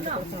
Grazie.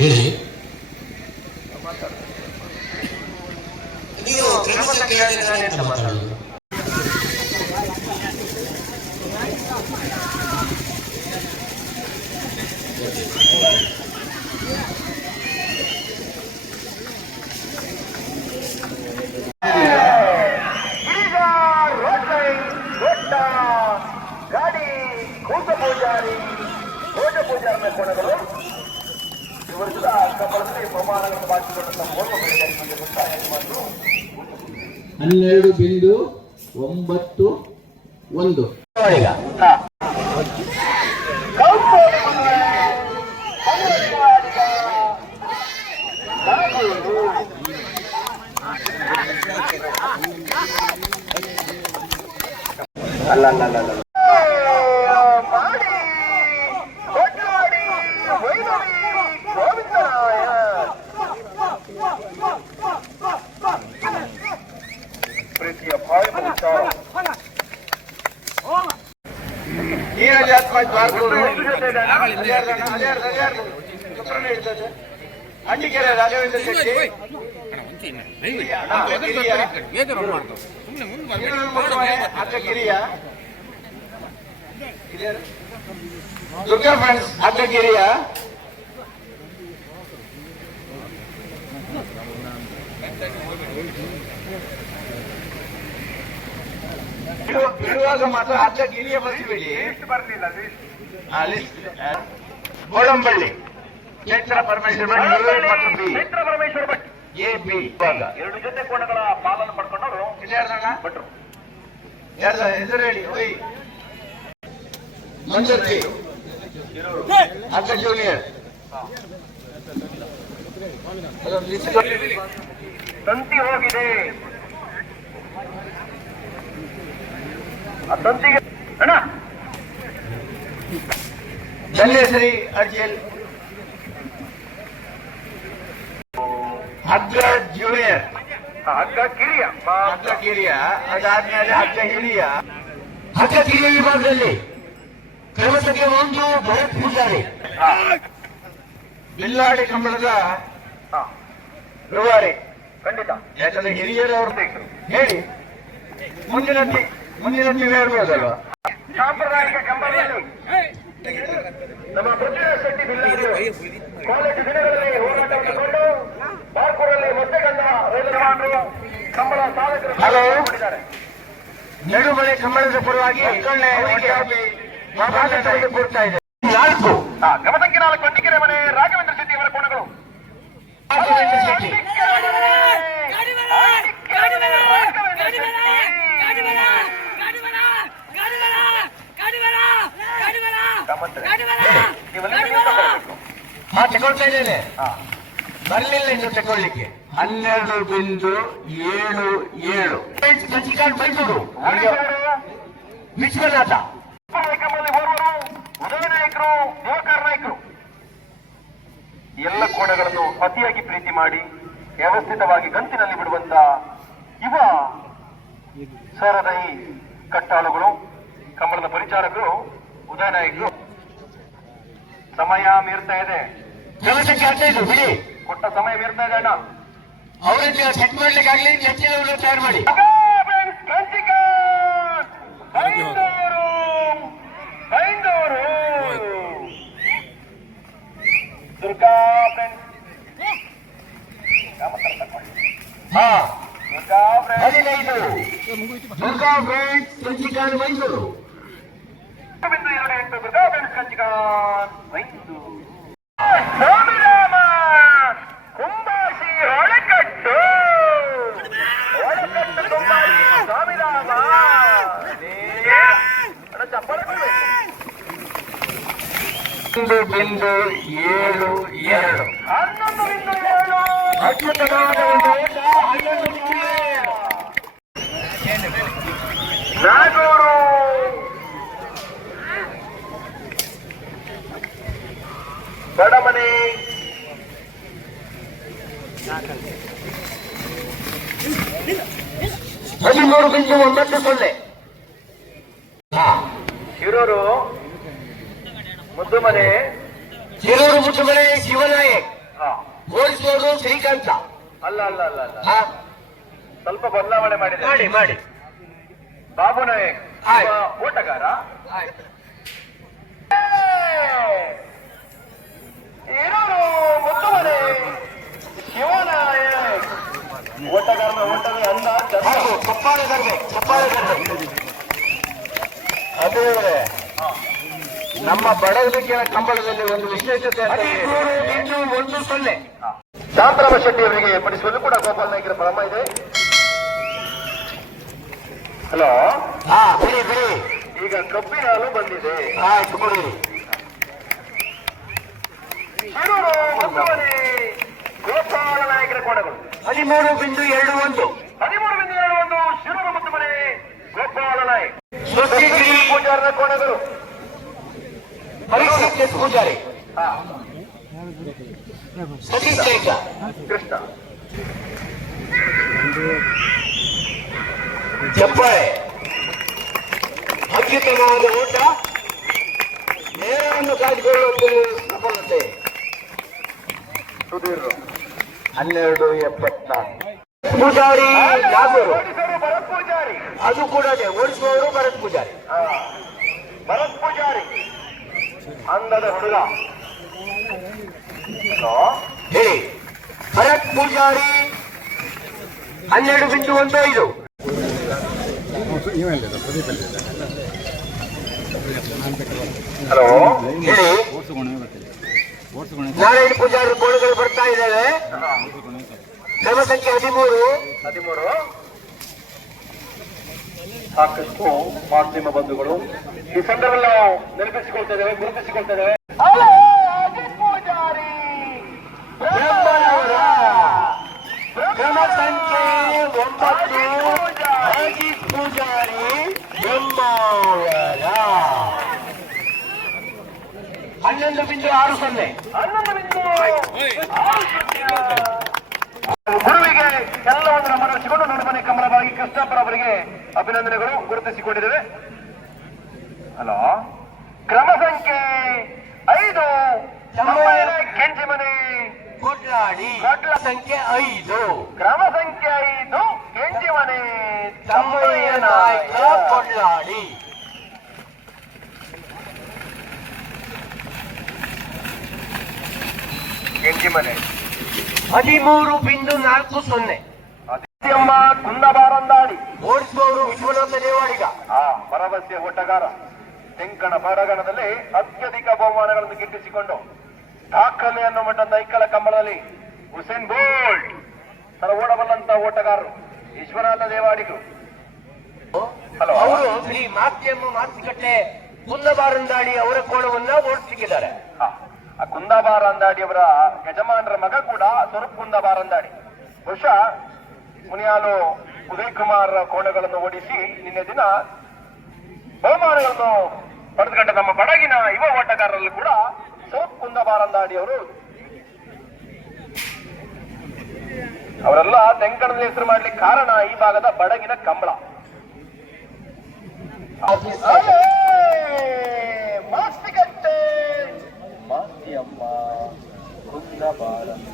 ನೀವು ಹನ್ನೆರಡು ಬಿಂದು ಒಂಬತ್ತು ಒಂದು. ಈಗ ಅಲ್ಲ ಹಂಡಿಗೆರೆ ರಾಘವೇಂದ್ರ ಶೆಟ್ಟಿ ಅಕ್ಕ ಗಿರಿಯ ದುರ್ಗಾ ಫ್ರೆಂಡ್ಸ್ ಅಕ್ಕ ಗಿರಿಯ ಇಡು- ಇಡುವಾಗ ಮಾತ್ರ ಅಕ್ಕ ಗಿರಿಯ ಬರ್ತೀವಿ ಬರಲಿಲ್ಲ ಗೋಳಂಬಳ್ಳಿ ಚೈತ್ರ ಪರಮೇಶ್ವರ ಮತ್ತು B Chaitra Parameshwara Bhat. A B ಇವಾಗ ಎರಡು ಜೊತೆ ಕೋಣಗಳ ಪಾಲನ್ನು ಪಡ್ಕೊಂಡವರು ಇದ್ಯಾರ್ದಣ್ಣ ಭಟ್ರು. ಯಾರ್ದ? ಹೆಸರು ಹೇಳಿ ಓಯ್. ಮಂಜರ್ತಿ ಅಕ್ಕ ಜೂನಿಯರ್ ತಂತಿ ಹೋಗಿದೆ. ಆ ತಂತಿಗೆ ಅಣ್ಣ. ಸರಿ ಅರ್ಜಿಲ್ ಹಗ್ಗ ಜೂನಿಯರ್. ಹಗ್ಗ ಕಿರಿಯ. ಹಗ್ಗ ಕಿರಿಯ. ಅದಾದ್ಮೇಲೆ ಹಗ್ಗ ಹಿರಿಯ. ಹಗ್ಗ ಕಿರಿಯ ವಿಭಾಗದಲ್ಲಿ ಕೆಲಸಕ್ಕೆ ಸಂಖ್ಯೆ ಒಂದು ಭರತ್ ಪೂಜಾರಿ. ಬಿಲ್ಲಾಡಿ ಕಂಬಳದ ರೂವಾರಿ ಖಂಡಿತ. ಯಾಕಂದ್ರೆ ಹಿರಿಯರು ಅವರು ಹೇಳಿ. ಮುಂದಿನ ಮುಂದಿನ ನೀವು ಹೇಳ್ಬೋದಲ್ವಾ? ಸಾಂಪ್ರದಾಯಿಕ ಕಂಬಳದಲ್ಲಿ. ನಮ್ಮ ಪೃಥ್ವಿರಾಜ್ ಶೆಟ್ಟಿ ಬಿಲ್ಲಾಡಿ ಕಾಲೇಜು ದಿನಗಳಲ್ಲಿ ಹೋರಾಟವನ್ನು ಕೊಂಡು ಹಲೋ ಮಳೆ ಕಂಬಳದ ಪರವಾಗಿ ಕೊಡ್ತಾ ಇದೆ. ನಾಲ್ಕು. ಗಮತಂಕಿ ನಾಲ್ಕು ಅಂಟಿಕೆರೆ ಮನೆ ರಾಘವೇಂದ್ರ ಶೆಟ್ಟಿ ಅವರ ಕೋಣಗಳು. ರಾಘವೇಂದ್ರ ಶೆಟ್ಟಿ. ಹಾ ತಗೊಳ್ತಾ ಇದ್ದೇನೆ. ಬರ್ಲಿಲ್ಲ ಇನ್ನು ತಗೊಳ್ಳಿಕ್ಕೆ. ಹನ್ನೆರಡು ಬಿಂದು ಏಳು ಏಳು. ಸಸಿಕಾಂತ್ ಮೈಸೂರು. ವಿಶ್ವನಾಥ. ಉದಯ ನಾಯಕರು ಯುವಕರ ನಾಯಕರು. ಎಲ್ಲ ಕೋಣಗಳನ್ನು ಅತಿಯಾಗಿ ಪ್ರೀತಿ ಮಾಡಿ ವ್ಯವಸ್ಥಿತವಾಗಿ ಗಂತಿನಲ್ಲಿ ಬಿಡುವಂತ ಯುವ ಸರದೈ ಈ ಕಟ್ಟಾಳುಗಳು ಕಮಲದ ಪರಿಚಾರಕರು ಉದಯ ನಾಯಕರು. ಸಮಯ ಮೀರ್ತಾ ಇದೆ. ಕೆಲಸಕ್ಕೆ ಹದಿನೈದು ಬಿಡಿ. ಕೊಟ್ಟ ಸಮಯ ಮೀರ್ತಾ ಇದೆ ಅಣ್ಣ. ಅವರಿಗೆ ಸೆಟ್ ಮಾಡ್ಲಿಕ್ಕೆ ಆಗ್ಲಿ ಹೆಚ್ಚಿನ ತಯಾರು ಮಾಡಿ ಬೈಂದೂರು ಬೈಂದೂರು ದುರ್ಗಾ ಫ್ರೆಂಡ್ಸ್ ಹಾ ದುರ್ಗಾ ಫ್ರೆಂಡ್ಸ್ ಹದಿನೈದು ದುರ್ಗಾ ಫ್ರೆಂಡ್ಸ್ ಕಂಚಿಕಾನ್ ಮೈಸೂರು ಬಿಂದು ಎರಡು ಎಂಟು ದುರ್ಗಾ ಫ್ರೆಂಡ್ಸ್ ಕಂಚಿಕಾನ್ ಬೈಂದೂರು ಒಂದು ಬಿಂದು ಏಳು ಎರಡು ಹನ್ನೊಂದು ಬಿಂದು ಏಳು ಅದ್ಭುತವಾದ ಒಂದು ಓಟ ಹನ್ನೊಂದು ಬಿಂದು ಏಳು ನಾಗೂರು ಬಡಮನೆ ಹದಿಮೂರು ಬಿಂದು ಒಂಬತ್ತು ಸೊನ್ನೆ ಹಾ ಶಿರೂರು ಮುದ್ದುಮನೆ ಮುಟ್ಟು ಮುಟ್ಟುಮನೆ ಶಿವನಾಯಕ್. ಹಾ. ಓಡಿಸೋದು ಶ್ರೀಕಾಂತ. ಅಲ್ಲ ಅಲ್ಲ ಅಲ್ಲ ಅಲ್ಲ. ಸ್ವಲ್ಪ ಬದಲಾವಣೆ ಮಾಡಿ ಮಾಡಿ ಮಾಡಿ. ಬಾಬು ನಾಯಕ್ ಊಟಗಾರ? ಓಟಗಾರ ಮನೆ ಮುದ್ದುಮನೆ ಶಿವನಾಯಕ್. ಓಟಗಾರನ ಊಟದ ಅಂದ ಚೆನ್ನಾಗಿ ಚಪ್ಪಾಳೆ ತರ್ಬೇಕು ಚಪ್ಪಾಳೆ ತರ್ಬೇಕು ಅದೇ. ನಮ್ಮ ಬಡಗಿನ ಕಂಬಳದಲ್ಲಿ ಒಂದು ವಿಶೇಷತೆ ಒಂದು ಸೊನ್ನೆ. ಶಾಂತರಾಮ ಶೆಟ್ಟಿ ಅವರಿಗೆ ಪಡಿಸುವುದು ಕೂಡ ಗೋಪಾಲ್ ನಾಯ್ಕರ ಕ್ರಮ ಇದೆ. ಹಲೋ? ಹಾ ಬಿಡಿ ಬಿಡಿ. ಈಗ ಕಬ್ಬಿನ ಹಾಲು ಬಂದಿದೆ. ಆಯ್ತು ಕೊಡಿ. ಗೋಪಾಲ ನಾಯಕರ ಕೋಣಗಳು. ಹದಿಮೂರು ಬಿಂದು ಎರಡು ಒಂದು. ಹದಿಮೂರು ಬಿಂದು ಎರಡು ಒಂದು ಶಿರೂರು ಮುದ್ದುಮನೆ ಗೋಪಾಲ ನಾಯಕ್ ಸ್ವಸ್ತಿಗಿರಿ ಪೂಜಾರನ ಕೋಣಗಳು ಪರೀಕ್ಷೆ ಪೂಜಾರಿ ಹಾ, ಸತೀಶ್ ನಾಯ್ಕ ಕೃಷ್ಣ ಚಪ್ಪಾಳೆ ಅತ್ಯುತ್ತಮವಾದ ಓಟ. ನೇರವನ್ನು ಕಾಯ್ದುಕೊಳ್ಳುವ ಸಫಲತೆ. ಹನ್ನೆರಡು ಎಪ್ಪತ್ನಾಲ್ಕು. ಪೂಜಾರಿ ಪೂಜಾರಿ ಅದು ಕೂಡ ಓಡಿಸುವವರು ಭರತ್ ಪೂಜಾರಿ. ಭರತ್ ಪೂಜಾರಿ. ಅಂದದ ಹುಡುಗ. ಹೇಳಿ. ಭರತ್ ಪೂಜಾರಿ ಹನ್ನೆರಡು ಬಿಂದು ಒಂದು ಐದು. ಹಲೋ? ನಾರಾಯಣ ಪೂಜಾರಿ ಕೋಳಿಗಳು ಬರ್ತಾ ಇದ್ದಾವೆ. ಕ್ರಮ ಸಂಖ್ಯೆ ಹದಿಮೂರು. ಹದಿಮೂರು. ಸಾಕಷ್ಟು ಮಾಧ್ಯಮ ಬಂಧುಗಳು ಈ ಸಂದರ್ಭದಲ್ಲಿ ನಾವು ನೆನಪಿಸಿಕೊಳ್ತಾ ಇದ್ದೇವೆ, ಗುರುತಿಸಿಕೊಳ್ತಾ ಇದ್ದೇವೆ. என்று ஆறு சொன்னேன். ಮನೆ. ಹದಿಮೂರು ಬಿಂದು ನಾಲ್ಕು ಸೊನ್ನೆ. ಕುಂದಬಾರಂದಾಡಿ ಓಡಿಸುವವರು ವಿಶ್ವನಾಥ ದೇವಾಡಿಗ. ಆ ಭರವಸೆ ಓಟಗಾರ ತೆಂಕಣ ಬರಗಣದಲ್ಲಿ ಅತ್ಯಧಿಕ ಬಹುಮಾನಗಳನ್ನು ಗಿಟ್ಟಿಸಿಕೊಂಡು ದಾಖಲೆಯನ್ನು ಮಟ್ಟ ನೈಕಲ ಕಂಬಳದಲ್ಲಿ ಹುಸೇನ್ ಬೋಲ್ಟ್ ತರ ಓಡಬಲ್ಲಂತ ಓಟಗಾರರು. ವಿಶ್ವನಾಥ ದೇವಾಡಿಗರು. ಅವರು ಶ್ರೀ ಮಾತ್ಯಮ್ಮ ಮಾತುಕಟ್ಟೆ ಕುಂದಬಾರಂದಾಡಿ ಅವರ ಕೋಣವನ್ನ ಓಡಿಸಿದ್ದಾರೆ ಆ, ಕುಂದಾಬಾರ ಅಂದಾಡಿ ಅವರ ಯಜಮಾನರ ಮಗ ಕೂಡ ಸ್ವರೂಪ್ ಕುಂದಾಬಾರ ಅಂದಾಡಿ. ಬಹುಶಃ ಮುನಿಯಾಲು ಉದಯ್ ಕುಮಾರ್ ಕೋಣಗಳನ್ನು ಓಡಿಸಿ ನಿನ್ನೆ ದಿನ ಬಹುಮಾನಗಳನ್ನು ಪಡೆದುಕೊಂಡ ನಮ್ಮ ಬಡಗಿನ ಯುವ ಓಟಗಾರರಲ್ಲಿ ಕೂಡ ಸ್ವರೂಪ್ ಕುಂದಾಬಾರ ಅಂದಾಡಿ ಅವರು ಅವರೆಲ್ಲ ತೆಂಕಣದ ಹೆಸರು ಮಾಡ್ಲಿಕ್ಕೆ ಕಾರಣ ಈ ಭಾಗದ ಬಡಗಿನ ಕಂಬಳ ಮಾಸ್ತಿಕಟ್ಟೆ ಮಾಸ್ತಿಯಮ್ಮ ಕುಂದಬಾರಮ್ಮ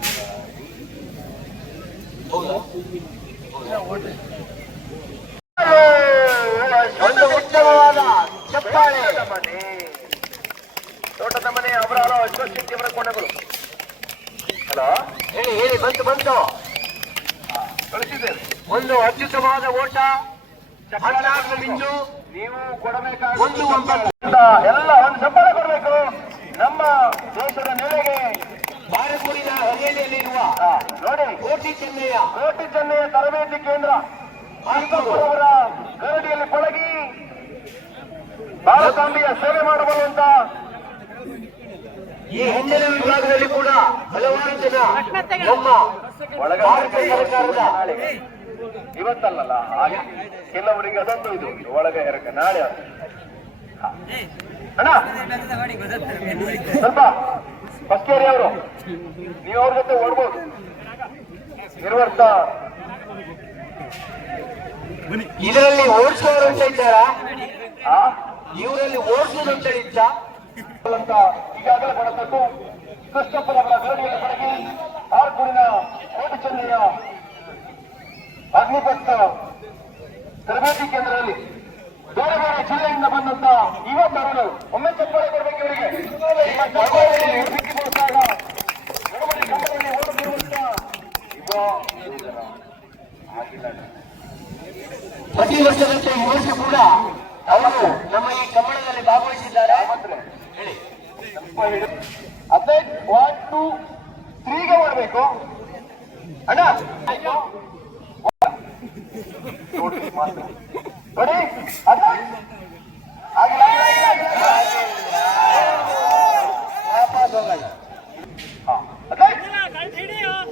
ಒಂದು ಉತ್ತಮವಾದ ಚಪ್ಪಾಳೆ ಮನೆ ತೋಟದ ಮನೆ ಅವರ ಅಶ್ವಶಕ್ತಿ ಅವರ ಕೋಣಗಳು ಹಲೋ ಹೇಳಿ ಹೇಳಿ ಬಂತು ಬಂತು ಕಳಿಸಿದ್ದೇನೆ ಒಂದು ಅತ್ಯುತ್ತಮವಾದ ಓಟ ಹದಿನಾರು ಬಿಂದು ನೀವು ಕೊಡಬೇಕಾದ ಎಲ್ಲ ಒಂದು ಸಂಬಳ ಕೊಡಬೇಕು. ನಮ್ಮ ದೇಶದ ನೆಲೆಗೆ ಬಾರಕೂರಿನ ಹಳ್ಳಿಯಲ್ಲಿರುವ ನೋಡಿ. ಕೋಟಿ ಚೆನ್ನಯ್ಯ ಕೋಟಿ ಚೆನ್ನಯ್ಯ ತರಬೇತಿ ಕೇಂದ್ರ ಅವರ ಗರಡಿಯಲ್ಲಿ ಪಳಗಿ ಬಾಲಕಾಂಬಿಯ ಸೇವೆ ಮಾಡಬಲ್ಲಂತ ಈ ಹಿಂದಿನ ವಿಭಾಗದಲ್ಲಿ ಕೂಡ ಹಲವಾರು ಜನ ನಮ್ಮ ಭಾರತ ಸರ್ಕಾರದ ಇವತ್ತಲ್ಲ ಹಾಗೆ ಕೆಲವರಿಗೆ ಅದೊಂದು ಇದು ಒಳಗೆ ಎರಕ, ನಾಳೆ. ಅಣ್ಣ, ಸ್ವಲ್ಪ ಬಸ್ಕೇರಿ ಅವರು ನೀವು ಅವ್ರ ಜೊತೆ ಓಡ್ಬೋದು. ನಿರ್ವರ್ತ ಇದರಲ್ಲಿ ಓಡಿಸೋರು ಅಂತ ಇದ್ದಾರಾ? ಇವರಲ್ಲಿ ಓಡಿಸೋದು ಅಂತ ಇದ್ದ? ಈಗಾಗಲೇ ಬಳಸಬೇಕು ಕೃಷ್ಣಪ್ಪನವರ ಗರಡಿಯಲ್ಲಿ ಬಳಕೆ ಆರ್ಕೂರಿನ ಕೋಟಿ ಅಗ್ನಿಪಥ ತರಬೇತಿ ಕೇಂದ್ರದಲ್ಲಿ ಬೇರೆ ಬೇರೆ ಜಿಲ್ಲೆಯಿಂದ ಬಂದಂತ ಯುವ ತರುಣರು ಒಮ್ಮೆ ಚಪ್ಪಾಳೆ ಕೊಡಬೇಕು ಇವರಿಗೆ. ಪ್ರತಿ ವರ್ಷದಂತೆ ಈ ವರ್ಷ ಕೂಡ ಅವರು ನಮ್ಮ ಈ ಕಮಲದಲ್ಲಿ ಭಾಗವಹಿಸಿದ್ದಾರೆ. ಹದಿನೈದು ಒನ್ ಟು ತ್ರೀಗೆ ಮಾಡಬೇಕು. ಅಣ್ಣ.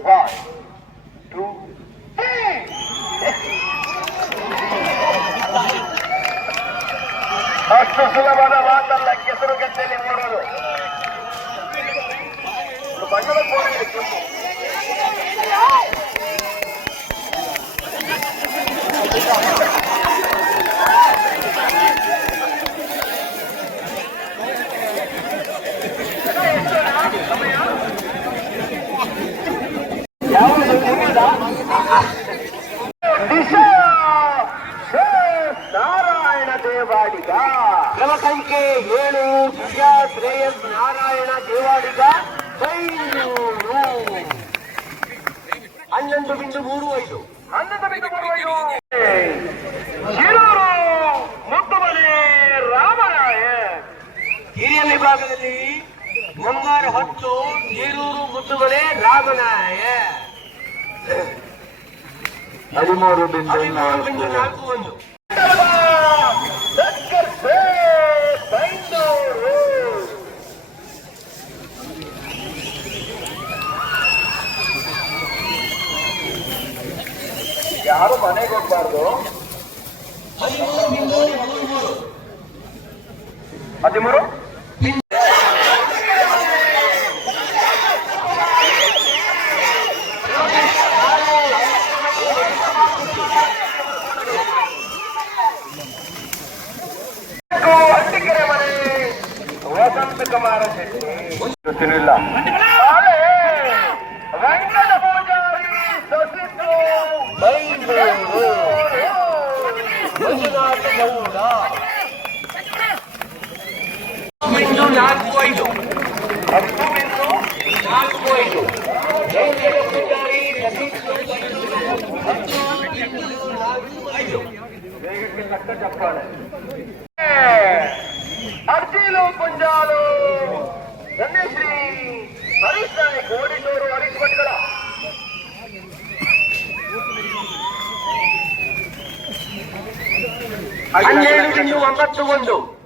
One, two, three. ಅಷ್ಟು ಸುಲಭದ ಮಾತಲ್ಲ ಕೆಸರು ಗದ್ದೆಯಲ್ಲಿ ನೋಡೋದು ಒಂದು ಬಣ್ಣದ ಕೋಣೆಯಲ್ಲಿ ಕೆಂಪು ನಾರಾಯಣ ದೇವಾಡಿಗ ಕ್ರಮ ಸಂಖ್ಯೆ ಏಳು ದಿಶಾ ಶ್ರೇಯಸ್ ನಾರಾಯಣ ದೇವಾಡಿಗ ಬೈಂದೂರು ಹನ್ನೊಂದು ಬಿಂದು ಮೂರು ಐದು ಹನ್ನೊಂದು ಬಿಂದು ಮೂರು ಐದು ಹಿರಿಯ ವಿಭಾಗದಲ್ಲಿ ಮುಂಗಾರು ಹತ್ತು ನೀರೂರು ಮುದ್ದುಗಳೇ ರಾಮನಾಯ. ಹದಿಮೂರು ಬಿಂದು ನಾಲ್ಕು ಒಂದು. ವಸಂತ ಕುಮಾರ ಶೆಟ್ಟಿ ಗೊತ್ತಿರಲಿಲ್ಲ ಶಾಲೆ ವೆಂಕಟ ಪೂಜಾರಿ ಸಸಿತು ಬೈಂದೂರು ಮಂಜುನಾಥ ಗೌಡ ಬಿಂದು ನಾಲ್ಕು ಐದು ಹತ್ತು ಬಿಂದು ನಾಲ್ಕು ಐದು ವೆಂಕಟ ಪೂಜಾರಿ ಸಸಿತು ಬೈಂದೂರು ಹತ್ತು ಬಿಂದು ನಾಲ್ಕು ಐದು ವೇಗಕ್ಕೆ ತಕ್ಕ ಚಪ್ಪಾಳೆ ಹನ್ನೆರಡು ಬಿಂದು ಒಂಬತ್ತು ಒಂದು.